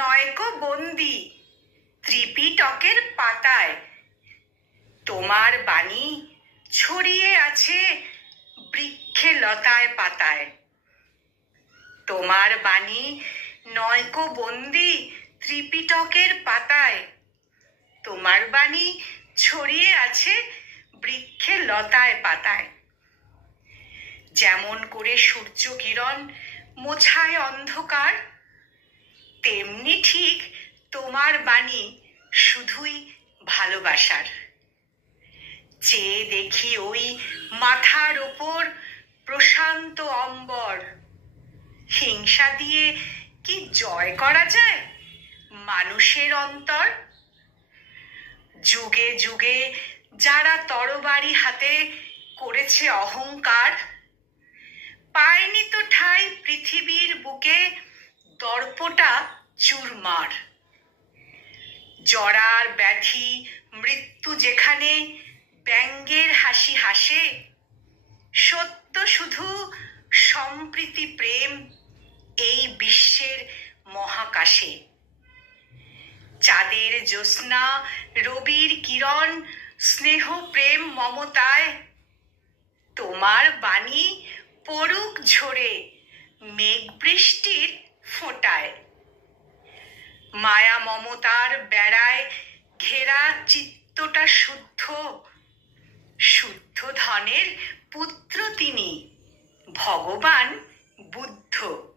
নয়কো বন্দি ত্রিপিটকের পাতায়। তোমার বাণী ছড়িয়ে আছে বৃক্ষে লতায় পাতায়। তোমার বাণী নয়কো বন্দি ত্রিপিটকের পাতায়। তোমার বাণী ছড়িয়ে আছে বৃক্ষে লতায় পাতায়। যেমন করে সূর্য কিরণ মোছায় অন্ধকার, তেমনি ঠিক তোমার বাণী শুধুই ভালোবাসার। চেয়ে দেখি ওই মাথার ওপর প্রশান্ত অম্বর। হিংসা দিয়ে কি জয় করা যায় মানুষের অন্তর? যুগে যুগে যারা তরবারি হাতে করেছে অহংকার, পায়নি তো ঠাঁই পৃথিবীর বুকে দর্পটা চুরমার। জরার ব্যাধি মৃত্যু যেখানে ব্যঙ্গের হাসি হাসে, সত্য শুধু সম্প্রীতি প্রেম এই বিশ্বের মহাকাশে। চাঁদের জ্যোৎস্না রবির কিরণ স্নেহ প্রেম মমতায়। তোমার বাণী পড়ুক ঝরে মেঘ বৃষ্টির ফোঁটায়। মায়া মমতার বেড়ায় ঘেরা চিত্তটা শুদ্ধ, শুদ্ধ ধনের পুত্র তিনি, ভগবান বুদ্ধ।